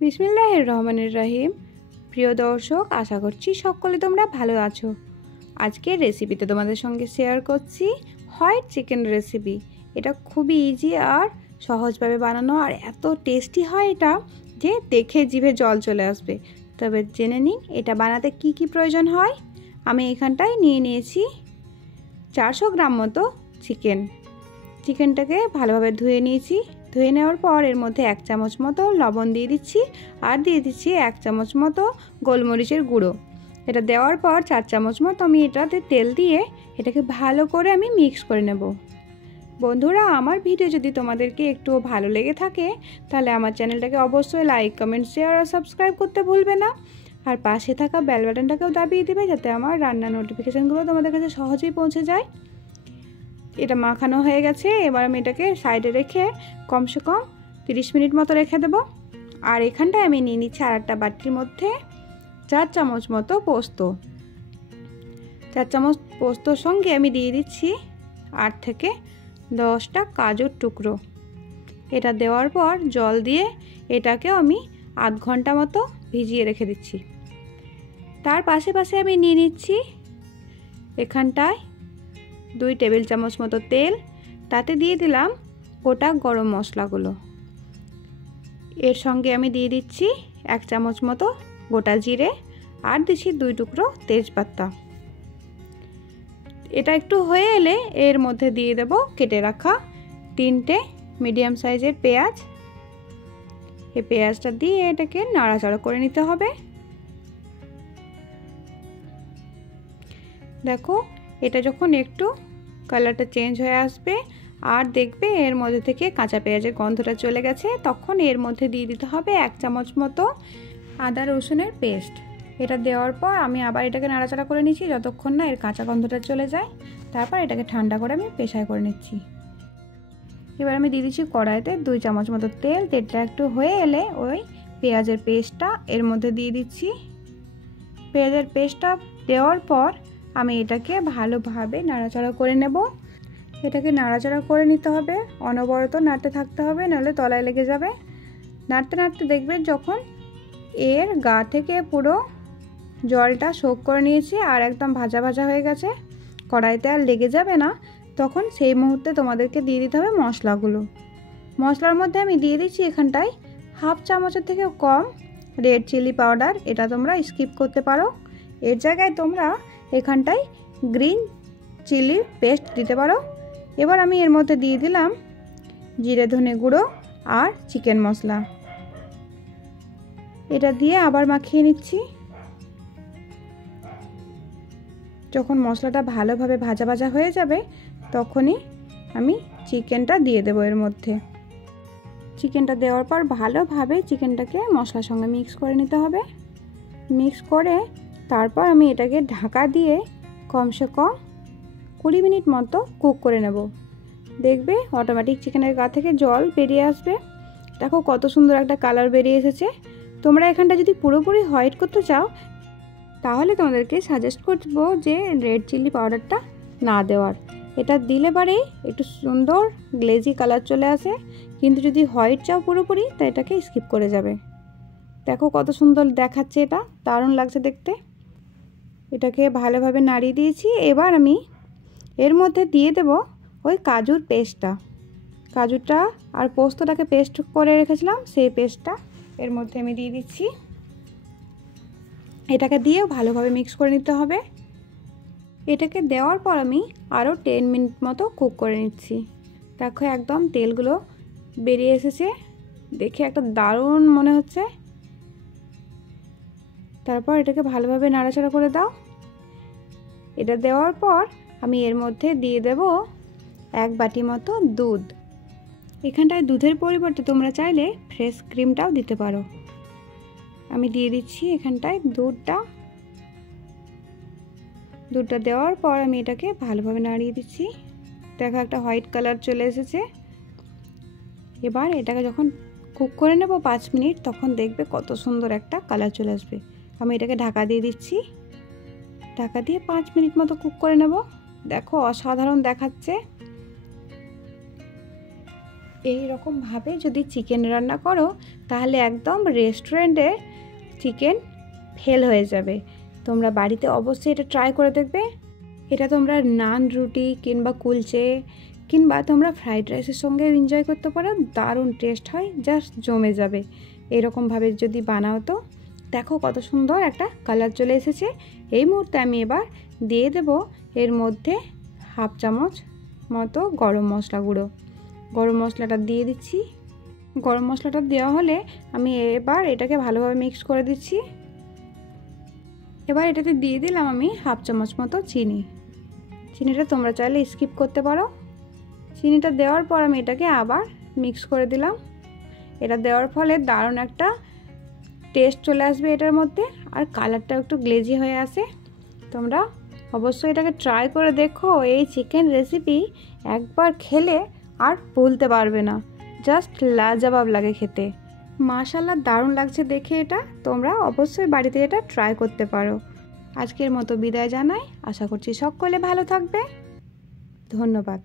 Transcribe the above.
বিসমিল্লাহির রহমানির রহিম। প্রিয় দর্শক, আশা করছি সকলে তোমরা ভালো আছো। আজকের রেসিপিতে তোমাদের সঙ্গে শেয়ার করছি হোয়াইট চিকেন রেসিপি। এটা খুবই ইজি আর সহজভাবে বানানো, আর এত টেস্টি হয় এটা যে দেখে জিভে জল চলে আসবে। তবে জেনে নিন এটা বানাতে কি কি প্রয়োজন হয়। আমি এখানটায় নিয়ে নিয়েছি 400 গ্রাম মতো চিকেনটাকে ভালোভাবে ধুয়ে নিয়েছি। ধুয়ে নেওয়ার পর এর মধ্যে 1 চামচ মতো লবণ দিয়ে দিচ্ছি, আর দিয়ে দিচ্ছি 1 চামচ মতো গোলমরিচের গুঁড়ো। এটা দেওয়ার পর 4 চামচ মতো আমি এটাতে তেল দিয়ে এটাকে ভালো করে আমি মিক্স করে নেব। বন্ধুরা, আমার ভিডিও যদি তোমাদেরকে একটু ভালো লেগে থাকে তাহলে আমার চ্যানেলটাকে অবশ্যই লাইক, কমেন্ট, শেয়ার আর সাবস্ক্রাইব করতে ভুলবে না। আর পাশে থাকা বেল বাটনটাকেও দাবিয়ে দেবে যাতে আমার রান্নার নোটিফিকেশানগুলো তোমাদের কাছে সহজেই পৌঁছে যায়। এটা মাখানো হয়ে গেছে। এবার আমি এটাকে সাইডে রেখে কমসে কম 30 মিনিট মতো রেখে দেব। আর এখানটায় আমি নিয়ে নিচ্ছি আর একটা বাটির মধ্যে 4 চামচ মতো পোস্ত। 4 চামচ পোস্তর সঙ্গে আমি দিয়ে দিচ্ছি 8 থেকে 10টা কাজুর টুকরো। এটা দেওয়ার পর জল দিয়ে এটাকেও আমি আধ ঘন্টা মতো ভিজিয়ে রেখে দিচ্ছি। তার পাশে আমি নিয়ে নিচ্ছি এখানটায় 2 টেবিল চামচ মতো তেল। তাতে দিয়ে দিলাম গোটা গরম মশলাগুলো। এর সঙ্গে আমি দিয়ে দিচ্ছি 1 চামচ মতো গোটা জিরে, আর দিচ্ছি 2 টুকরো তেজপাতা। এটা একটু হয়ে এলে এর মধ্যে দিয়ে দেব কেটে রাখা 3টে মিডিয়াম সাইজের পেঁয়াজ। এই পেঁয়াজটা দিয়ে এটাকে নাড়াচাড়া করে নিতে হবে। দেখো, এটা যখন একটু কালারটা চেঞ্জ হয়ে আসবে আর দেখবে এর মধ্যে থেকে কাঁচা পেঁয়াজের গন্ধটা চলে গেছে, তখন এর মধ্যে দিয়ে দিতে হবে 1 চামচ মতো আদা রসুনের পেস্ট। এটা দেওয়ার পর আমি আবার এটাকে নাড়াচাড়া করে নিচ্ছি যতক্ষণ না এর কাঁচা গন্ধটা চলে যায়। তারপর এটাকে ঠান্ডা করে আমি পেশায় করে নিচ্ছি। এবার আমি দিয়ে দিচ্ছি কড়াইতে 2 চামচ মতো তেল। তেলটা একটু হয়ে এলে ওই পেঁয়াজের পেস্টটা এর মধ্যে দিয়ে দিচ্ছি। পেঁয়াজের পেস্টটা দেওয়ার পর আমি এটাকে ভালোভাবে নাড়াচাড়া করে নেব। এটাকে নাড়াচাড়া করে নিতে হবে, অনবরত নাড়তে থাকতে হবে, নাহলে তলায় লেগে যাবে। নাড়তে নাড়তে দেখবেন যখন এর গা থেকে পুরো জলটা শোক করে নিয়েছি আর একদম ভাজা ভাজা হয়ে গেছে, কড়াইতে আর লেগে যাবে না, তখন সেই মুহূর্তে তোমাদেরকে দিয়ে দিতে হবে মশলাগুলো। মশলার মধ্যে আমি দিয়ে দিচ্ছি এখানটায় 1/2 চামচের থেকেও কম রেড চিলি পাউডার। এটা তোমরা স্কিপ করতে পারো, এর জায়গায় তোমরা এখানটায় গ্রিন চিলি পেস্ট দিতে পারো। এবার আমি এর মধ্যে দিয়ে দিলাম জিরে ধনে গুঁড়ো আর চিকেন মশলা। এটা দিয়ে আবার মাখিয়ে নিচ্ছি। যখন মশলাটা ভালোভাবে ভাজা ভাজা হয়ে যাবে তখনই আমি চিকেনটা দিয়ে দেবো এর মধ্যে। চিকেনটা দেওয়ার পর ভালোভাবে চিকেনটাকে মশলার সঙ্গে মিক্স করে নিতে হবে। মিক্স করে তারপর আমি এটাকে ঢাকা দিয়ে কমসে কম 20 মিনিট মতো কুক করে নেব। দেখবে অটোমেটিক চিকেনের গা থেকে জল বেরিয়ে আসবে। দেখো কত সুন্দর একটা কালার বেরিয়ে এসেছে। তোমরা এখানটা যদি পুরোপুরি হোয়াইট করতে চাও তাহলে তোমাদেরকে সাজেস্ট করব যে রেড চিলি পাউডারটা না দেওয়ার। এটা দিলে পরেই একটু সুন্দর গ্লেজি কালার চলে আসে, কিন্তু যদি হোয়াইট চাও পুরোপুরি তা এটাকে স্কিপ করে যাবে। দেখো কত সুন্দর দেখাচ্ছে, এটা দারুণ লাগছে দেখতে। এটাকে ভালোভাবে নাড়িয়ে দিয়েছি। এবার আমি এর মধ্যে দিয়ে দেব ওই কাজুর পেস্টটা। কাজুটা আর পোস্তটাকে পেস্ট করে রেখেছিলাম, সেই পেস্টটা এর মধ্যে আমি দিয়ে দিচ্ছি। এটাকে দিয়ে ভালোভাবে মিক্স করে নিতে হবে। এটাকে দেওয়ার পর আমি আরও 10 মিনিট মতো কুক করে নিচ্ছি। দেখো একদম তেলগুলো বেরিয়ে এসেছে, দেখে একটা দারুণ মনে হচ্ছে। তারপর এটাকে ভালোভাবে নাড়াচাড়া করে দাও। এটা দেওয়ার পর আমি এর মধ্যে দিয়ে দেব 1 বাটি মতো দুধ। এখানটায় দুধের পরিবর্তে তোমরা চাইলে ফ্রেশ ক্রিমটাও দিতে পারো। আমি দিয়ে দিচ্ছি এখানটায় দুধটা দেওয়ার পর আমি এটাকে ভালোভাবে নাড়িয়ে দিচ্ছি। দেখো একটা হোয়াইট কালার চলে এসেছে। এবার এটাকে যখন কুক করে নেব 5 মিনিট, তখন দেখবে কত সুন্দর একটা কালার চলে আসবে। আমি এটাকে ঢাকা দিয়ে দিচ্ছি। ঢাকা দিয়ে 5 মিনিট মতো কুক করে নেব। দেখো অসাধারণ দেখাচ্ছে। এই রকমভাবে যদি চিকেন রান্না করো তাহলে একদম রেস্টুরেন্টে চিকেন ফেল হয়ে যাবে। তোমরা বাড়িতে অবশ্যই এটা ট্রাই করে দেখবে। এটা তোমরা নান, রুটি কিংবা কুলচে কিংবা তোমরা ফ্রাইড রাইসের সঙ্গে এনজয় করতে পারো। দারুণ টেস্ট হয়, জাস্ট জমে যাবে। এরকমভাবে যদি বানাও তো দেখো কত সুন্দর একটা কালার চলে এসেছে। এই মুহূর্তে আমি এবার দিয়ে দেব এর মধ্যে হাফ চামচ মতো গরম মশলা গুঁড়ো। গরম মশলাটা দিয়ে দিচ্ছি। গরম মশলাটা দেওয়া হলে আমি এবার এটাকে ভালোভাবে মিক্স করে দিচ্ছি। এবার এটাতে দিয়ে দিলাম আমি হাফ চামচ মতো চিনি। চিনিটা তোমরা চাইলে স্কিপ করতে পারো। চিনিটা দেওয়ার পর আমি এটাকে আবার মিক্স করে দিলাম। এটা দেওয়ার ফলে দারুণ একটা টেস্ট চলে আসবে এটার মধ্যে, আর কালারটা একটু গ্লেজি হয়ে আসে। তোমরা অবশ্যই এটাকে ট্রাই করে দেখো। এই চিকেন রেসিপি একবার খেলে আর ভুলতে পারবে না, জাস্ট লাজবাব লাগে খেতে। মাশাআল্লাহ, দারুণ লাগছে দেখে এটা। তোমরা অবশ্যই বাড়িতে এটা ট্রাই করতে পারো। আজকের মতো বিদায় জানাই। আশা করছি সকলে ভালো থাকবে। ধন্যবাদ।